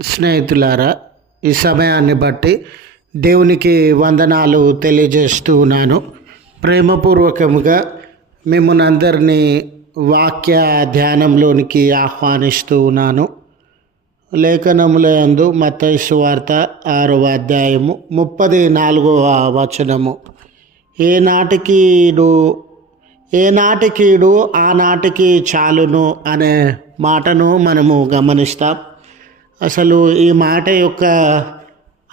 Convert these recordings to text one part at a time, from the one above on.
స్నేహితులారా ఈ సమయాన్ని బట్టి దేవునికి వందనాలు తెలియజేస్తూ ఉన్నాను. ప్రేమపూర్వకముగా మిమ్మల్ని అందరినీ వాక్య ధ్యానంలోనికి ఆహ్వానిస్తూ ఉన్నాను. లేఖనములందు మతైసు వార్త ఆరవ అధ్యాయము ముప్పది నాలుగవ వచనము. ఏ ఏనాటికీడు ఏ ఆనాటికి చాలును అనే మాటను మనము గమనిస్తాం. అసలు ఈ మాట యొక్క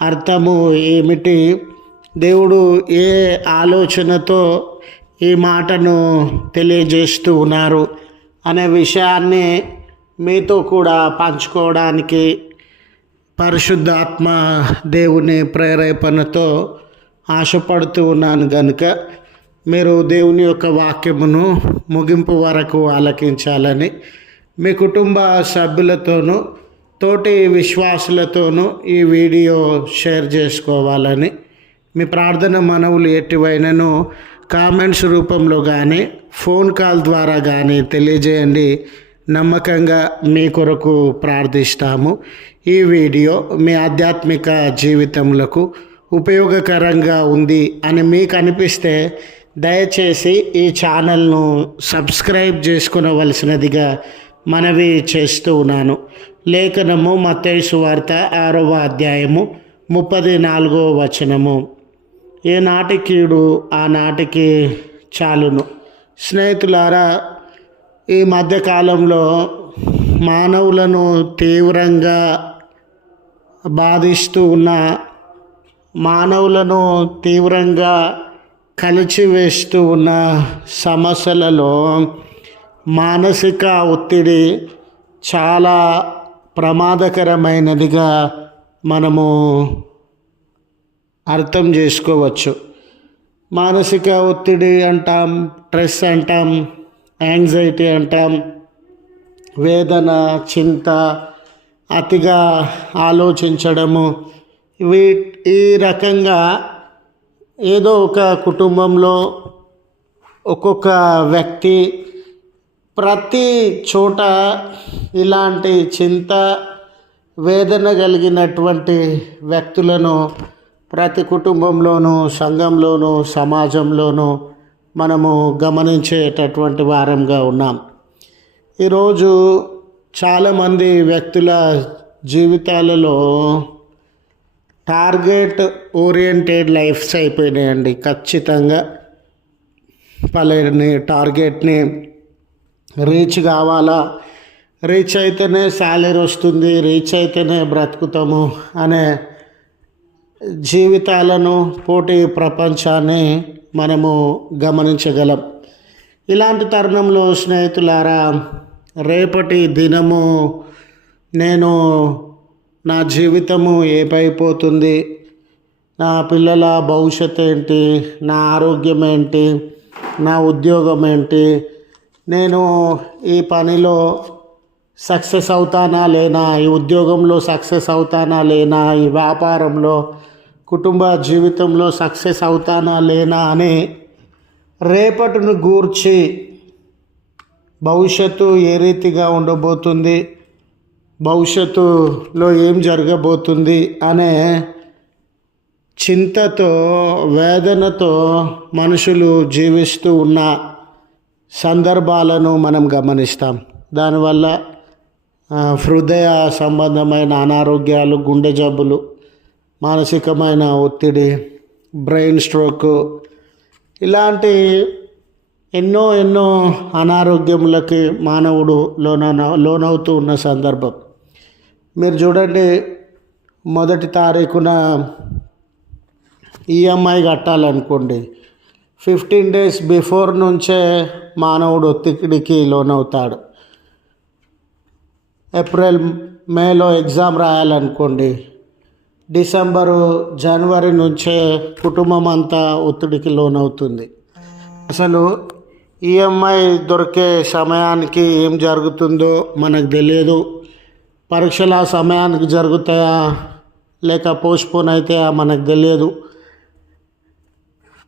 అర్థము ఏమిటి? దేవుడు ఏ ఆలోచనతో ఈ మాటను తెలియజేస్తూ ఉన్నారు అనే విషయాన్ని మీతో కూడా పంచుకోవడానికి పరిశుద్ధాత్మ దేవుని ప్రేరేపణతో ఆశపడుతూ ఉన్నాను కనుక మీరు దేవుని యొక్క వాక్యమును ముగింపు వరకు ఆలకించాలని మీ కుటుంబ సభ్యులతోనూ తోటి విశ్వాసులతోనూ ఈ వీడియో షేర్ చేసుకోవాలని మీ ప్రార్థన మనవులు ఎటువైనను కామెంట్స్ రూపంలో కానీ ఫోన్ కాల్ ద్వారా కానీ తెలియజేయండి. నమ్మకంగా మీ కొరకు ప్రార్థిస్తాము. ఈ వీడియో మీ ఆధ్యాత్మిక జీవితములకు ఉపయోగకరంగా ఉంది అని మీకు అనిపిస్తే దయచేసి ఈ ఛానల్ను సబ్స్క్రైబ్ చేసుకునవలసినదిగా మనవి చేస్తూ ఉన్నాను. లేఖనము మత్తైసు వార్త ఆరవ అధ్యాయము ముప్పది నాలుగో వచనము. ఏ నాటికీయుడు ఆ నాటికి చాలును. స్నేహితులారా ఈ మధ్యకాలంలో మానవులను తీవ్రంగా బాధిస్తూ ఉన్న మానవులను తీవ్రంగా కలిచివేస్తూ ఉన్న సమస్యలలో మానసిక ఒత్తిడి చాలా ప్రమాదకరమైనదిగా మనము అర్థం చేసుకోవచ్చు. మానసిక ఒత్తిడి అంటాం స్ట్రెస్ అంటాం యాంగ్జైటీ అంటాం వేదన చింత అతిగా ఆలోచించడము వీ ఈ రకంగా ఏదో ఒక కుటుంబంలో ఒక్కొక్క వ్యక్తి ప్రతి చోట ఇలాంటి చింత వేదన కలిగినటువంటి వ్యక్తులను ప్రతి కుటుంబంలోనూ సంఘంలోనూ సమాజంలోనూ మనము గమనించేటటువంటి వారంగా ఉన్నాం. ఈరోజు చాలామంది వ్యక్తుల జీవితాలలో టార్గెట్ ఓరియంటెడ్ లైఫ్స్ అయిపోయినాయండి. ఖచ్చితంగా పలేని టార్గెట్ని రీచ్ కావాలా? రీచ్ అయితేనే శాలరీ వస్తుంది రీచ్ అయితేనే బ్రతుకుతాము అనే జీవితాలను పోటీ ప్రపంచాన్ని మనము గమనించగలం. ఇలాంటి తరుణంలో స్నేహితులారా రేపటి దినము నేను నా జీవితము ఏపైపోతుంది? నా పిల్లల భవిష్యత్ ఏంటి? నా ఆరోగ్యం ఏంటి? నా ఉద్యోగం ఏంటి? నేను ఈ పనిలో సక్సెస్ అవుతానా లేనా ఈ ఉద్యోగంలో సక్సెస్ అవుతానా లేనా ఈ వ్యాపారంలో కుటుంబ జీవితంలో సక్సెస్ అవుతానా లేనా అని రేపటిని గూర్చి భవిష్యత్తు ఏ రీతిగా ఉండబోతుంది భవిష్యత్తులో ఏం జరగబోతుంది అనే చింతతో వేదనతో మనుషులు జీవిస్తూ ఉన్నా. సందర్భాలను మనం గమనిస్తాం. దానివల్ల హృదయ సంబంధమైన అనారోగ్యాలు గుండె జబ్బులు మానసికమైన ఒత్తిడి బ్రెయిన్ స్ట్రోక్ ఇలాంటి ఎన్నో ఎన్నో అనారోగ్యములకి మానవుడు లోన లోనవుతూ ఉన్న సందర్భం. మీరు చూడండి మొదటి తారీఖున ఈఎంఐ కట్టాలనుకోండి ఫిఫ్టీన్ డేస్ బిఫోర్ నుంచే మానవుడు ఒత్తిడికి లోనవుతాడు. ఏప్రిల్ మేలో ఎగ్జామ్ రాయాలనుకోండి. డిసెంబరు జనవరి నుంచే కుటుంబం అంతా ఒత్తిడికి లోనవుతుంది. అసలు ఈఎంఐ దొరికే సమయానికి ఏం జరుగుతుందో మనకు తెలియదు. పరీక్షలు ఆ సమయానికి జరుగుతాయా? లేక పోస్ట్పోన్ అవుతాయా మనకు తెలియదు.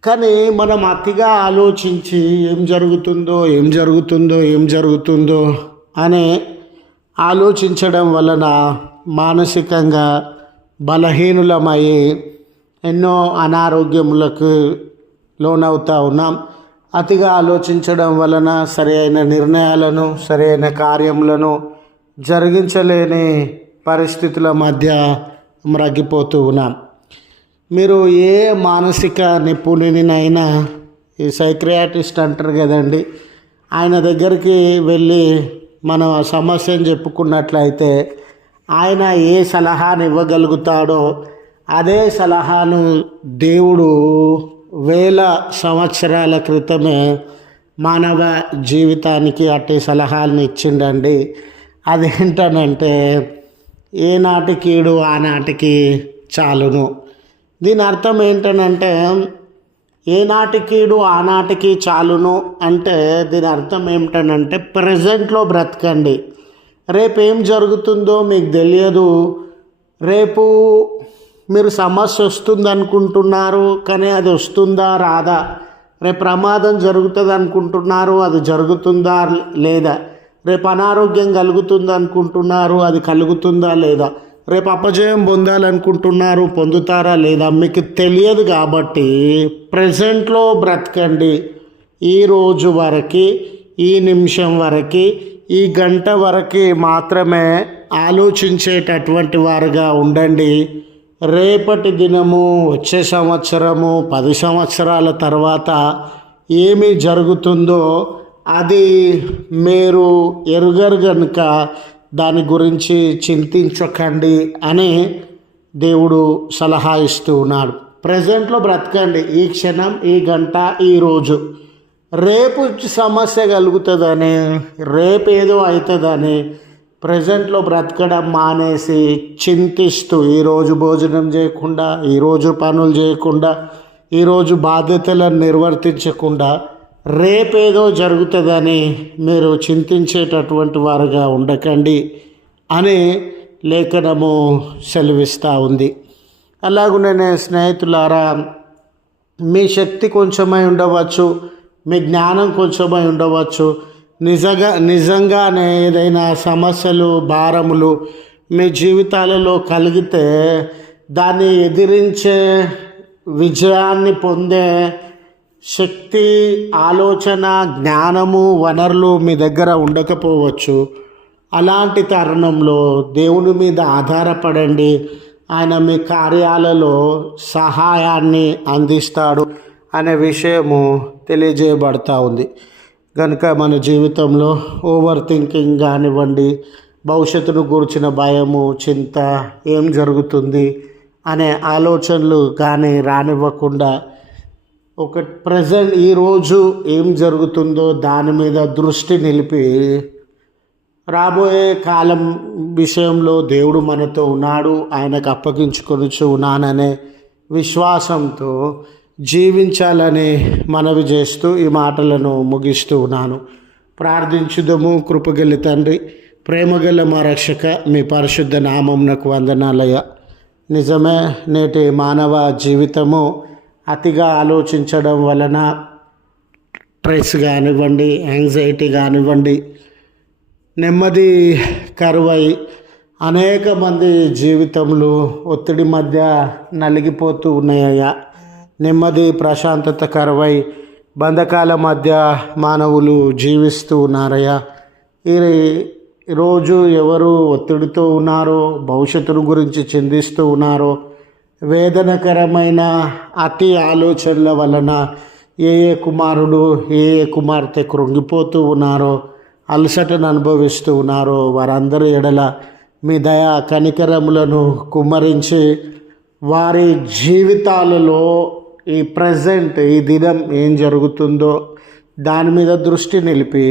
కానీ మనం అతిగా ఆలోచించి ఏం జరుగుతుందో ఏం జరుగుతుందో ఏం జరుగుతుందో అని ఆలోచించడం వలన మానసికంగా బలహీనులమై ఎన్నో అనారోగ్యములకు లోనవుతా ఉన్నాం. అతిగా ఆలోచించడం వలన సరైన నిర్ణయాలను సరైన కార్యములను జరిగించలేని పరిస్థితుల మధ్య మ్రగ్గిపోతూ ఉన్నాం. మీరు ఏ మానసిక నిపుణునినైనా ఈ సైక్రియాటిస్ట్ అంటారు కదండి ఆయన దగ్గరికి వెళ్ళి మనం ఆ సమస్యను చెప్పుకున్నట్లయితే ఆయన ఏ సలహాను ఇవ్వగలుగుతాడో అదే సలహాను దేవుడు వేల సంవత్సరాల క్రితమే మానవ జీవితానికి అట్టి సలహాలను ఇచ్చిండండి. అదేంటనంటే ఏనాటి కీడు ఆనాటికి చాలును. దీని అర్థం ఏంటనంటే ఏనాటి కీడు ఆనాటికి చాలును అంటే దీని అర్థం ఏమిటనంటే ప్రజెంట్లో బ్రతకండి. రేపు ఏం జరుగుతుందో మీకు తెలియదు. రేపు మీరు సమస్య వస్తుంది అనుకుంటున్నారు కానీ అది వస్తుందా రాదా? రేపు ప్రమాదం జరుగుతుంది అనుకుంటున్నారు అది జరుగుతుందా లేదా? రేపు అనారోగ్యం కలుగుతుంది అనుకుంటున్నారు అది కలుగుతుందా లేదా? రేపు అపజయం పొందాలనుకుంటున్నారు పొందుతారా లేదా మీకు తెలియదు కాబట్టి ప్రజెంట్లో బ్రతకండి. ఈ రోజు వరకు ఈ నిమిషం వరకు ఈ గంట వరకు మాత్రమే ఆలోచించేటటువంటి వారుగా ఉండండి. రేపటి దినము వచ్చే సంవత్సరము పది సంవత్సరాల తర్వాత ఏమి జరుగుతుందో అది మీరు ఎరుగరు కనుక దాని గురించి చింతించకండి అని దేవుడు సలహా ఇస్తూ ఉన్నాడు. ప్రజెంట్లో బ్రతకండి. ఈ క్షణం ఈ గంట ఈ రోజు. రేపు సమస్య కలుగుతుందని రేపు ఏదో అవుతుందని ప్రజెంట్లో బ్రతకడం మానేసి చింతిస్తూ ఈరోజు భోజనం చేయకుండా ఈరోజు పనులు చేయకుండా ఈరోజు బాధ్యతలను నిర్వర్తించకుండా రేపేదో జరుగుతుందని మీరు చింతించేటటువంటి వారుగా ఉండకండి అని లేఖనము సెలవిస్తూ ఉంది. అలాగునే స్నేహితులారా మీ శక్తి కొంచెమై ఉండవచ్చు మీ జ్ఞానం కొంచెమై ఉండవచ్చు. నిజంగా నిజంగానే ఏదైనా సమస్యలు భారములు మీ జీవితాలలో కలిగితే దాన్ని ఎదిరించే విజయాన్ని పొందే శక్తి ఆలోచన జ్ఞానము వనరులు మీ దగ్గర ఉండకపోవచ్చు. అలాంటి తరుణంలో దేవుని మీద ఆధారపడండి. ఆయన మీ కార్యాలలో సహాయాన్ని అందిస్తాడు అనే విషయము తెలియజేయబడతా ఉంది. కనుక మన జీవితంలో ఓవర్ థింకింగ్ కానివ్వండి భవిష్యత్తును గురించిన భయము చింత ఏం జరుగుతుంది అనే ఆలోచనలు కానీ రానివ్వకుండా ఒక ప్రజెంట్ ఈరోజు ఏం జరుగుతుందో దాని మీద దృష్టి నిలిపి రాబోయే కాలం విషయంలో దేవుడు మనతో ఉన్నాడు ఆయనకు అప్పగించుకొని ఉన్నాననే విశ్వాసంతో జీవించాలని మనవి చేస్తూ ఈ మాటలను ముగిస్తూ ఉన్నాను. ప్రార్థించుదము కృపగలి తండ్రి ప్రేమగల మా రక్షక మీ పరిశుద్ధ నామంనకు వందనాలయ నిజమే నేటి మానవ జీవితము అతిగా ఆలోచించడం వలన స్ట్రెస్ కానివ్వండి యాంగ్జైటీ కానివ్వండి నెమ్మది కరువై అనేక మంది జీవితములు ఒత్తిడి మధ్య నలిగిపోతూ ఉన్నాయ్యా నెమ్మది ప్రశాంతత కరువై బంధకాల మధ్య మానవులు జీవిస్తూ ఉన్నారయ్యా. ఈ రోజు ఎవరు ఒత్తిడితో ఉన్నారో భవిష్యత్తును గురించి చిందిస్తూ ఉన్నారో వేదనకరమైన అతి ఆలోచనల వలన ఏ ఏ కుమారుడు ఏ ఏ కుమార్తె కృంగిపోతూ ఉన్నారో అలసటను అనుభవిస్తూ ఉన్నారో వారందరి ఎడల మీ దయా కనికరములను కుమ్మరించి వారి జీవితాలలో ఈ ప్రజెంట్ ఈ దినం ఏం జరుగుతుందో దాని మీద దృష్టి నిలిపి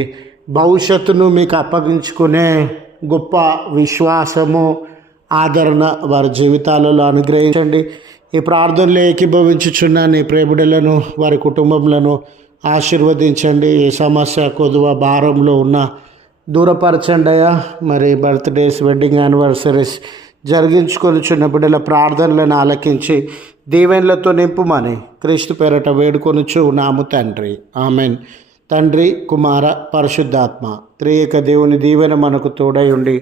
భవిష్యత్తును మీకు అప్పగించుకునే గొప్ప విశ్వాసము ఆదరణ వారి జీవితాలలో అనుగ్రహించండి. ఈ ప్రార్థనలు ఏకీభవించుచున్న నీ ప్రేమిడలను వారి కుటుంబంలో ఆశీర్వదించండి. ఏ సమస్య కొదువ భారంలో ఉన్న దూరపరచండి అయ్యా. మరి బర్త్డేస్ వెడ్డింగ్ యానివర్సరీస్ జరిగించుకొని బిడ్డల ప్రార్థనలను ఆలకించి దీవెనలతో నింపుమని క్రీస్తు పేరట వేడుకొనుచు నాము తండ్రి. ఆమెన్. తండ్రి కుమార పరిశుద్ధాత్మ త్రియక దేవుని దీవెన మనకు తోడై ఉండి